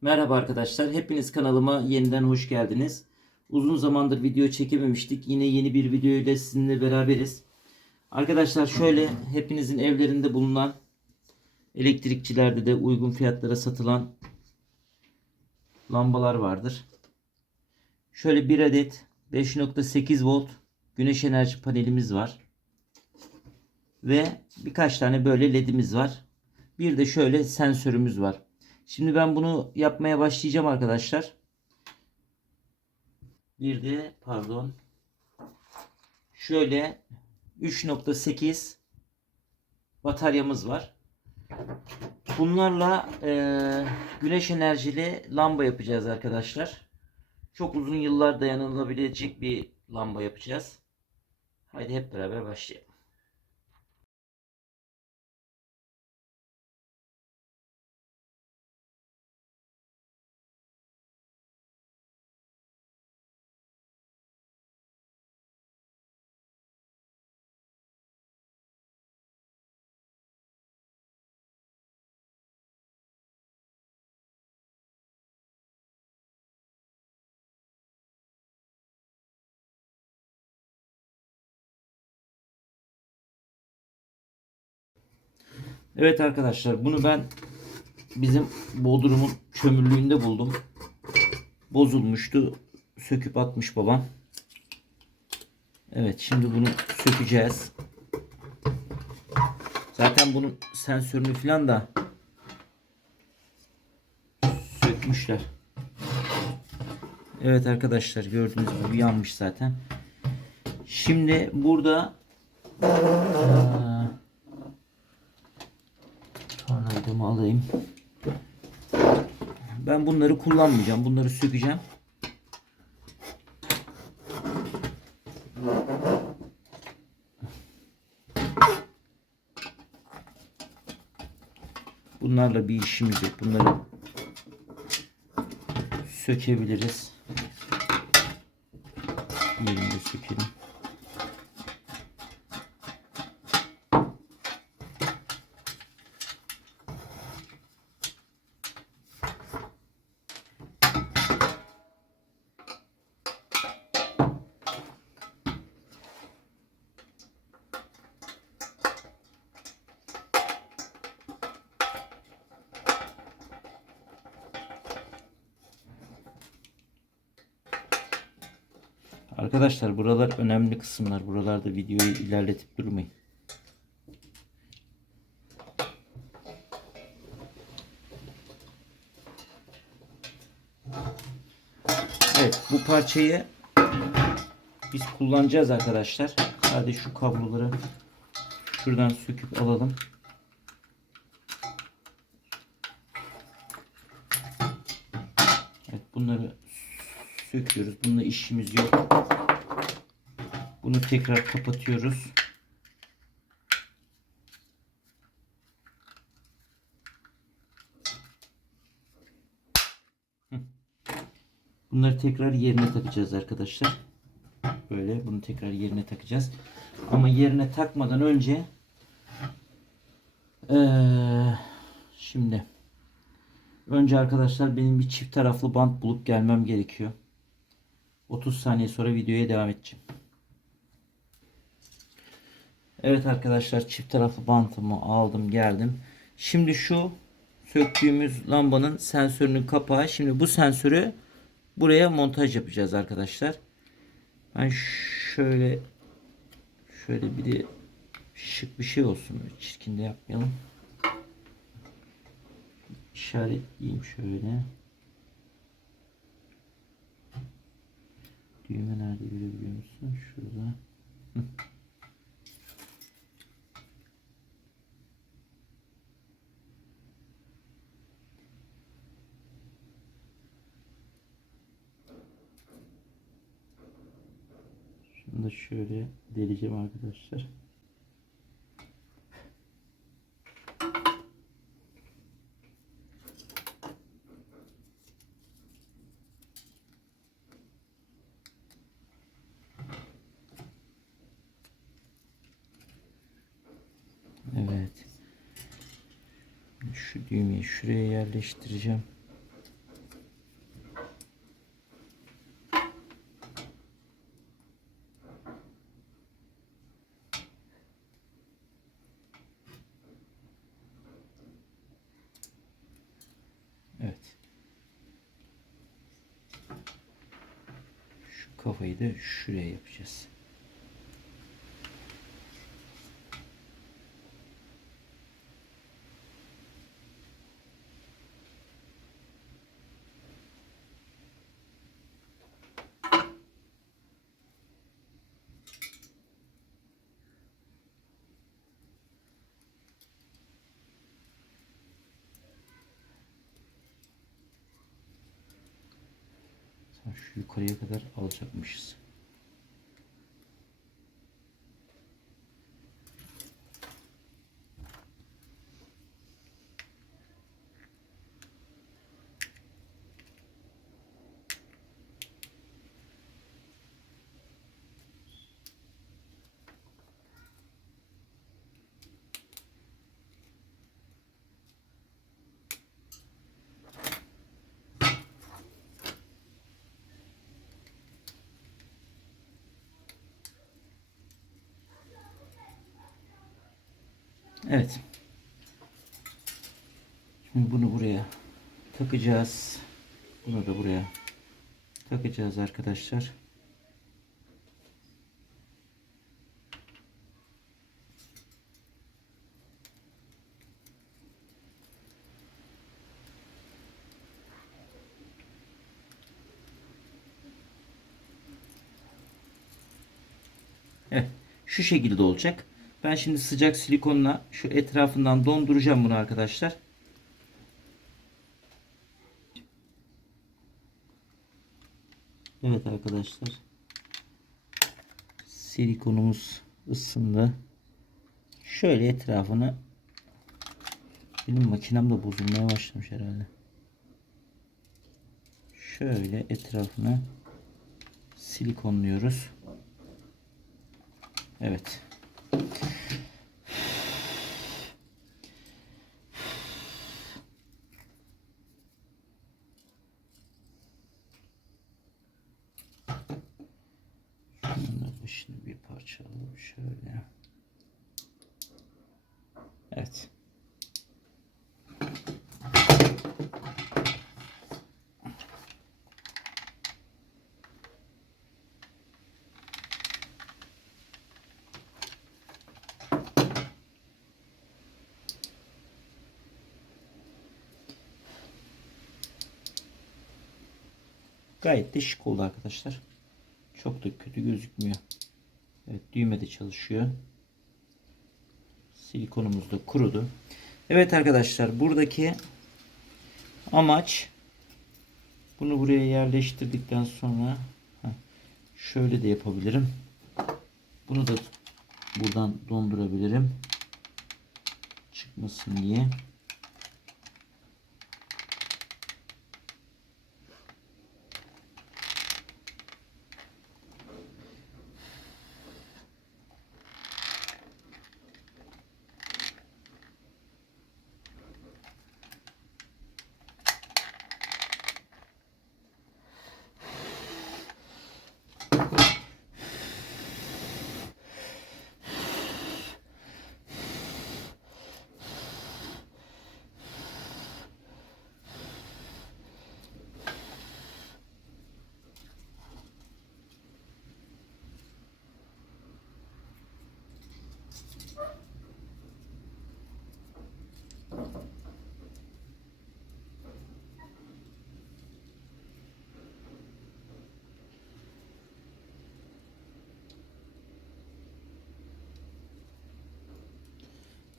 Merhaba arkadaşlar. Hepiniz kanalıma yeniden hoş geldiniz. Uzun zamandır video çekememiştik. Yine yeni bir video ile sizinle beraberiz. Arkadaşlar şöyle hepinizin evlerinde bulunan elektrikçilerde de uygun fiyatlara satılan lambalar vardır. Şöyle bir adet 5.8 volt güneş enerji panelimiz var. Ve birkaç tane böyle ledimiz var. Bir de şöyle sensörümüz var. Şimdi ben bunu yapmaya başlayacağım arkadaşlar. Bir de pardon. Şöyle 3.8 bataryamız var. Bunlarla e, güneş enerjili lamba yapacağız arkadaşlar. Çok uzun yıllar dayanılabilecek bir lamba yapacağız. Haydi hep beraber başlayalım. Evet arkadaşlar bunu ben bizim Bodrum'un kömürlüğünde buldum. Bozulmuştu. Söküp atmış babam. Evet şimdi bunu sökeceğiz. Zaten bunun sensörünü falan da sökmüşler. Evet arkadaşlar gördüğünüz gibi yanmış zaten. Şimdi burada Aa, Tornavidomu alayım. Ben bunları kullanmayacağım. Bunları sökeceğim. Bunlarla bir işimiz yok. Bunları sökebiliriz. Yerinde sökelim. Arkadaşlar buralar önemli kısımlar. Buralarda videoyu ilerletip durmayın. Evet bu parçayı biz kullanacağız arkadaşlar. Hadi şu kabloları şuradan söküp alalım. Evet bunları söküyoruz. Bununla işimiz yok. Bunu tekrar kapatıyoruz. Bunları tekrar yerine takacağız arkadaşlar. Böyle bunu tekrar yerine takacağız. Ama yerine takmadan önce ee, şimdi önce arkadaşlar benim bir çift taraflı bant bulup gelmem gerekiyor. 30 saniye sonra videoya devam edeceğim. Evet arkadaşlar çift taraflı bantımı aldım geldim. Şimdi şu söktüğümüz lambanın sensörünün kapağı. Şimdi bu sensörü buraya montaj yapacağız arkadaşlar. Ben şöyle şöyle bir de şık bir şey olsun. Çirkin de yapmayalım. İşaretleyeyim şöyle. Düğme nerede görebiliyor musun? Şurada. Şunu da şöyle deleceğim arkadaşlar. Evet. Şu düğmeyi şuraya yerleştireceğim. kafayı da şuraya yapacağız. Sen şu yukarıya kadar alacakmışız. Evet. Şimdi bunu buraya takacağız. Bunu da buraya takacağız arkadaşlar. Evet. Şu şekilde olacak. Ben şimdi sıcak silikonla şu etrafından donduracağım bunu arkadaşlar. Evet arkadaşlar. Silikonumuz ısındı. Şöyle etrafını benim makinem de bozulmaya başlamış herhalde. Şöyle etrafını silikonluyoruz. Evet. Şunun dışını bir parça alalım şöyle. Evet. Gayet de şık oldu arkadaşlar. Çok da kötü gözükmüyor. Evet düğme de çalışıyor. Silikonumuz da kurudu. Evet arkadaşlar buradaki amaç bunu buraya yerleştirdikten sonra şöyle de yapabilirim. Bunu da buradan dondurabilirim. Çıkmasın diye.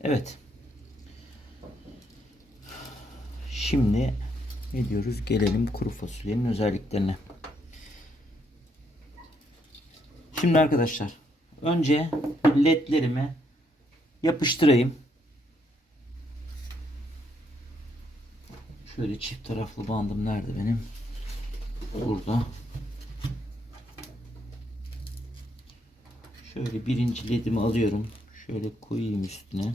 Evet. Şimdi ne diyoruz? Gelelim kuru fasulyenin özelliklerine. Şimdi arkadaşlar önce ledlerimi yapıştırayım. Şöyle çift taraflı bandım nerede benim? Burada. Şöyle birinci ledimi alıyorum. Şöyle koyayım üstüne.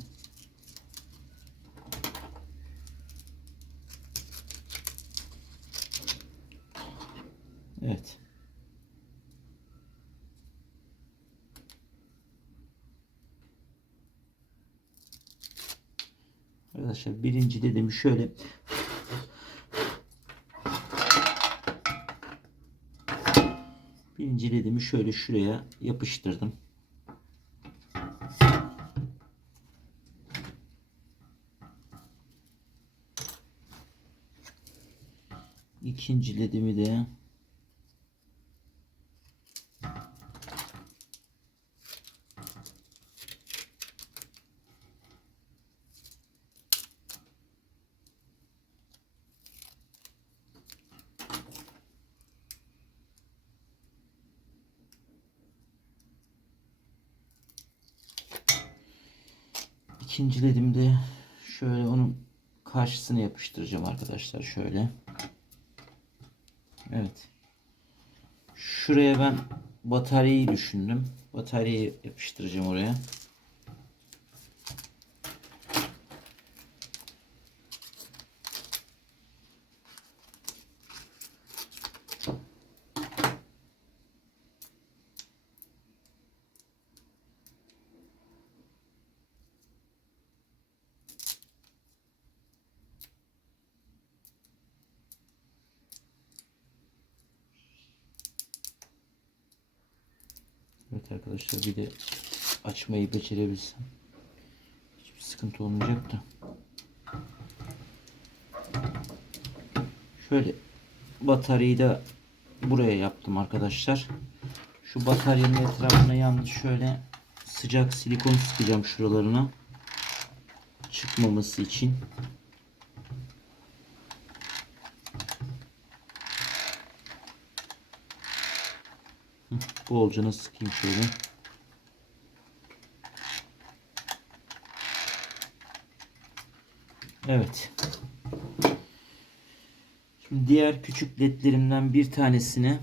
Evet. Arkadaşlar birinci ledimi şöyle Birinci ledimi şöyle şuraya yapıştırdım. İkinci ledimi de İkinci ledimde şöyle onun karşısına yapıştıracağım arkadaşlar şöyle. Evet. Şuraya ben bataryayı düşündüm. Bataryayı yapıştıracağım oraya. Evet arkadaşlar bir de açmayı becerebilsem hiçbir sıkıntı olmayacak da. Şöyle bataryayı da buraya yaptım arkadaşlar. Şu bataryanın etrafına yalnız şöyle sıcak silikon sıkacağım şuralarına. Çıkmaması için. Hı, Bolcana sıkayım şöyle. Evet. Şimdi diğer küçük ledlerimden bir tanesini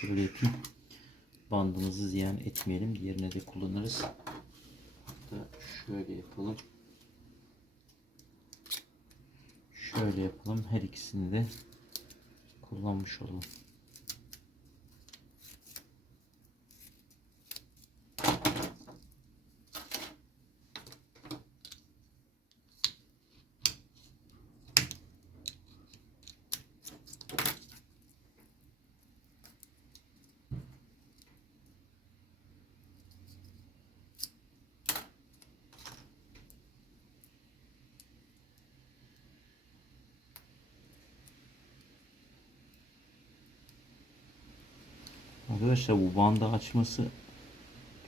şöyle yapayım. Bandımızı ziyan etmeyelim. Diğerine de kullanırız. Hatta şöyle yapalım. Şöyle yapalım. Her ikisini de kullanmış olalım. Arkadaşlar bu bandı açması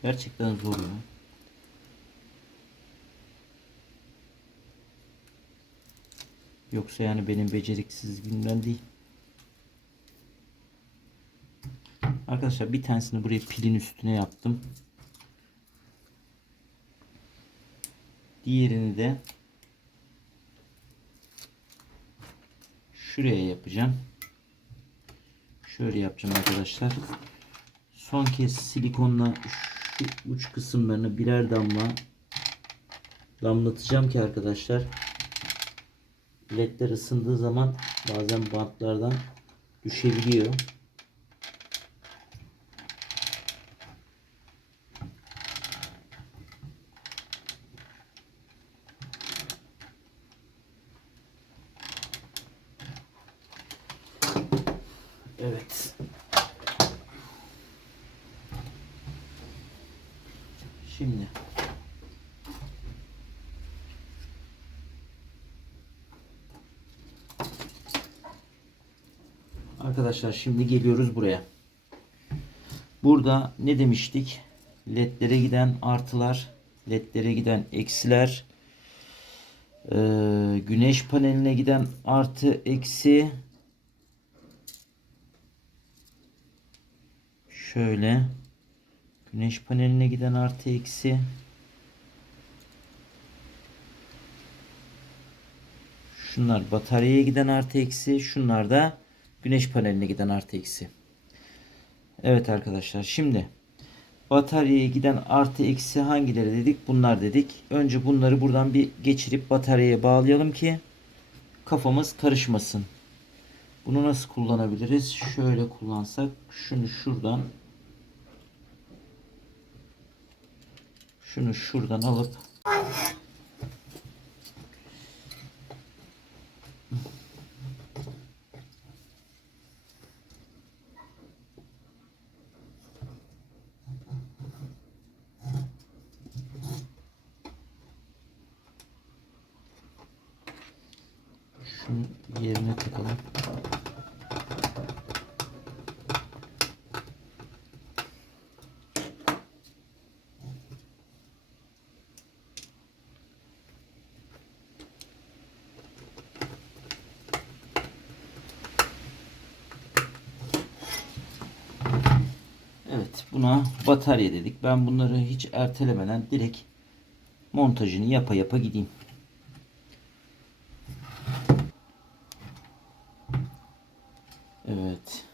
gerçekten zor ya. Yoksa yani benim beceriksizliğimden değil. Arkadaşlar bir tanesini buraya pilin üstüne yaptım. Diğerini de şuraya yapacağım. Şöyle yapacağım arkadaşlar. Son kez silikonla şu uç kısımlarını birer damla damlatacağım ki arkadaşlar ledler ısındığı zaman bazen bantlardan düşebiliyor. Evet. Şimdi Arkadaşlar şimdi geliyoruz buraya. Burada ne demiştik? ledlere giden artılar, ledlere giden eksiler, ee, güneş paneline giden artı eksi. Şöyle. Güneş paneline giden artı eksi. Şunlar bataryaya giden artı eksi. Şunlar da güneş paneline giden artı eksi. Evet arkadaşlar şimdi bataryaya giden artı eksi hangileri dedik? Bunlar dedik. Önce bunları buradan bir geçirip bataryaya bağlayalım ki kafamız karışmasın. Bunu nasıl kullanabiliriz? Şöyle kullansak şunu şuradan şunu şuradan alıp şunu yerine takalım. Evet buna batarya dedik. Ben bunları hiç ertelemeden direkt montajını yapa yapa gideyim. Evet.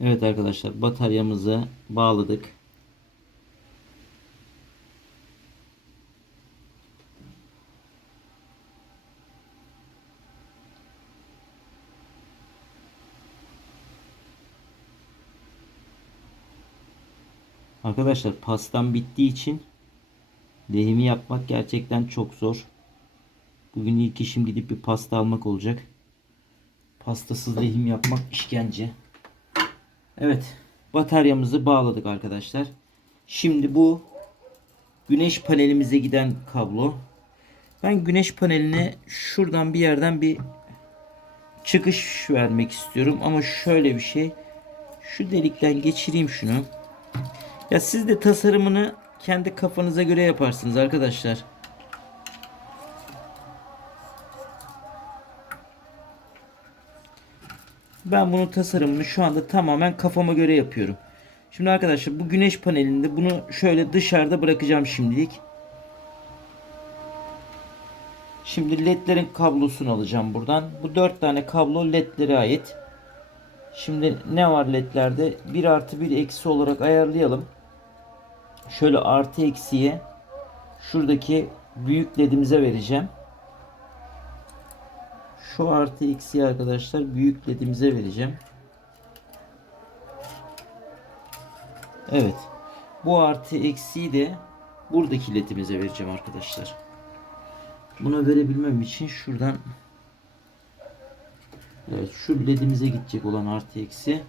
Evet arkadaşlar bataryamızı bağladık. Arkadaşlar pastam bittiği için lehimi yapmak gerçekten çok zor. Bugün ilk işim gidip bir pasta almak olacak. Pastasız lehim yapmak işkence. Evet. Bataryamızı bağladık arkadaşlar. Şimdi bu güneş panelimize giden kablo. Ben güneş paneline şuradan bir yerden bir çıkış vermek istiyorum. Ama şöyle bir şey. Şu delikten geçireyim şunu. Ya siz de tasarımını kendi kafanıza göre yaparsınız arkadaşlar. Ben bunun tasarımını şu anda tamamen kafama göre yapıyorum. Şimdi arkadaşlar bu güneş panelinde bunu şöyle dışarıda bırakacağım şimdilik. Şimdi ledlerin kablosunu alacağım buradan. Bu dört tane kablo ledlere ait. Şimdi ne var ledlerde? 1 artı 1 eksi olarak ayarlayalım. Şöyle artı eksiye şuradaki büyük ledimize vereceğim. Şu artı eksiye arkadaşlar büyük ledimize vereceğim. Evet. Bu artı eksiyi de buradaki ledimize vereceğim arkadaşlar. Buna verebilmem için şuradan Evet şu ledimize gidecek olan artı eksi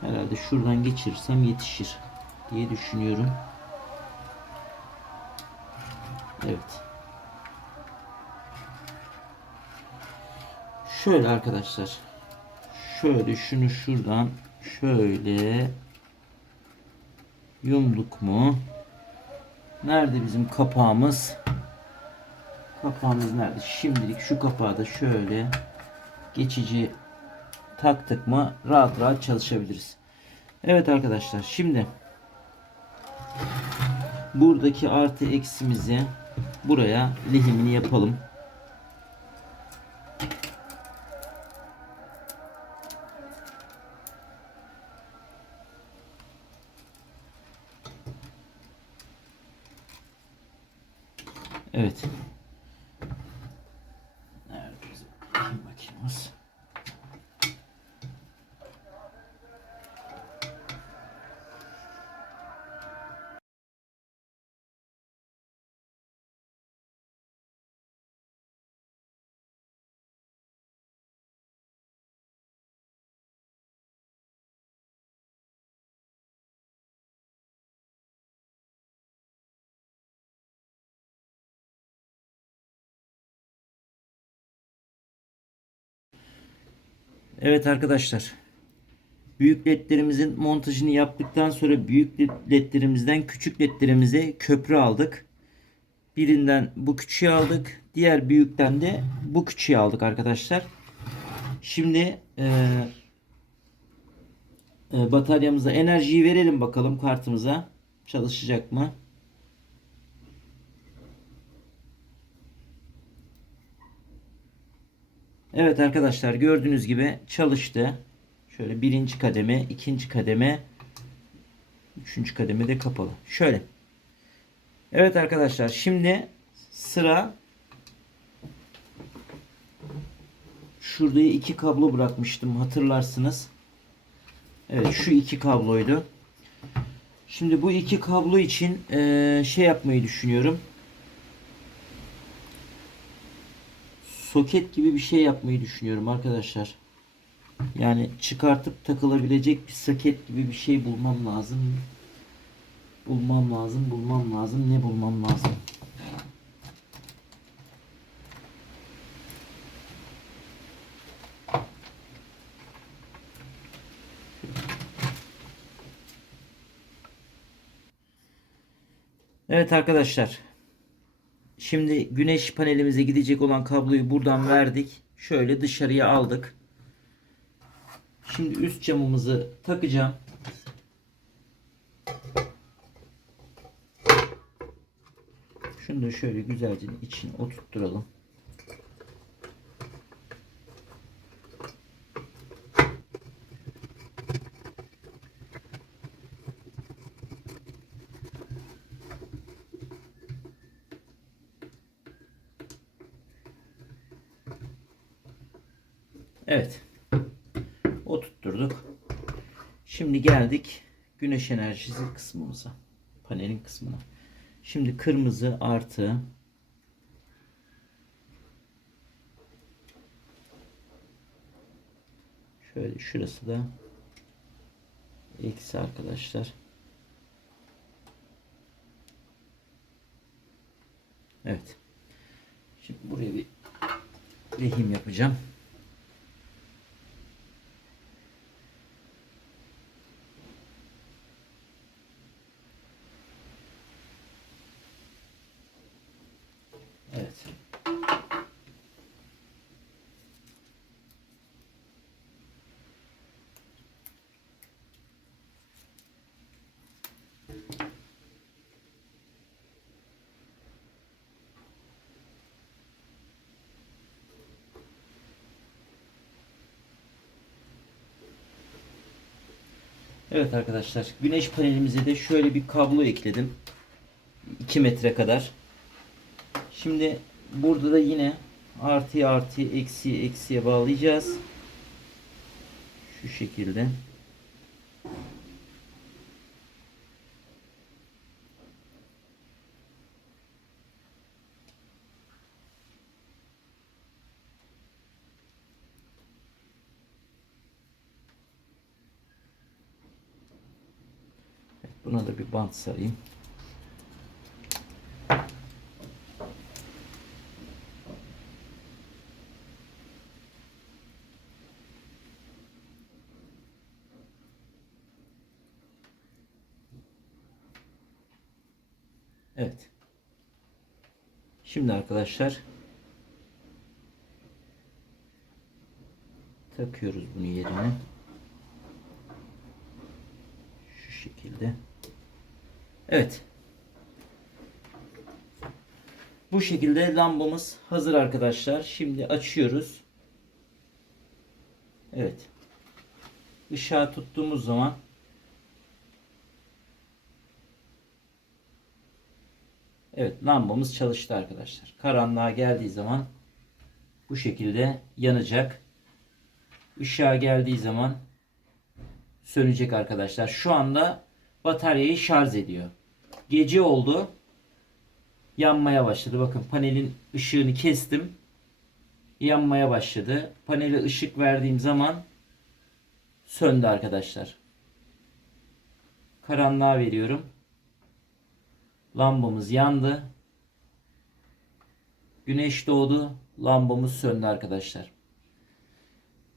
herhalde şuradan geçirirsem yetişir diye düşünüyorum. Evet. Şöyle arkadaşlar. Şöyle şunu şuradan şöyle yumduk mu? Nerede bizim kapağımız? Kapağımız nerede? Şimdilik şu kapağı da şöyle geçici taktık mı rahat rahat çalışabiliriz. Evet arkadaşlar şimdi buradaki artı eksimizi buraya lehimini yapalım. Evet. Nerede bizim lehim makinemiz? Evet arkadaşlar. Büyük ledlerimizin montajını yaptıktan sonra büyük ledlerimizden küçük ledlerimize köprü aldık. Birinden bu küçüğü aldık. Diğer büyükten de bu küçüğü aldık arkadaşlar. Şimdi e, e, bataryamıza enerjiyi verelim bakalım kartımıza. Çalışacak mı? Evet arkadaşlar gördüğünüz gibi çalıştı. Şöyle birinci kademe, ikinci kademe, üçüncü kademe de kapalı. Şöyle. Evet arkadaşlar şimdi sıra şurada iki kablo bırakmıştım hatırlarsınız. Evet şu iki kabloydu. Şimdi bu iki kablo için şey yapmayı düşünüyorum. Soket gibi bir şey yapmayı düşünüyorum arkadaşlar. Yani çıkartıp takılabilecek bir soket gibi bir şey bulmam lazım. Bulmam lazım, bulmam lazım. Ne bulmam lazım? Evet arkadaşlar. Şimdi güneş panelimize gidecek olan kabloyu buradan verdik. Şöyle dışarıya aldık. Şimdi üst camımızı takacağım. Şunu da şöyle güzelce içine oturtturalım. Evet. Oturtturduk. Şimdi geldik güneş enerjisi kısmımıza. Panelin kısmına. Şimdi kırmızı artı şöyle şurası da eksi arkadaşlar. Evet. Şimdi buraya bir lehim yapacağım. Evet. Evet arkadaşlar güneş panelimize de şöyle bir kablo ekledim. 2 metre kadar. Şimdi burada da yine artıya artıya eksiye eksiye bağlayacağız. Şu şekilde. Buna da bir bant sarayım. Evet. Şimdi arkadaşlar takıyoruz bunu yerine. Şu şekilde. Evet. Bu şekilde lambamız hazır arkadaşlar. Şimdi açıyoruz. Evet. Işığa tuttuğumuz zaman Evet lambamız çalıştı arkadaşlar. Karanlığa geldiği zaman bu şekilde yanacak. Işığa geldiği zaman sönecek arkadaşlar. Şu anda bataryayı şarj ediyor. Gece oldu. Yanmaya başladı. Bakın panelin ışığını kestim. Yanmaya başladı. Panele ışık verdiğim zaman söndü arkadaşlar. Karanlığa veriyorum. Lambamız yandı. Güneş doğdu. Lambamız söndü arkadaşlar.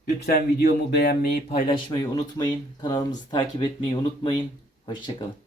Lütfen videomu beğenmeyi, paylaşmayı unutmayın. Kanalımızı takip etmeyi unutmayın. Hoşçakalın.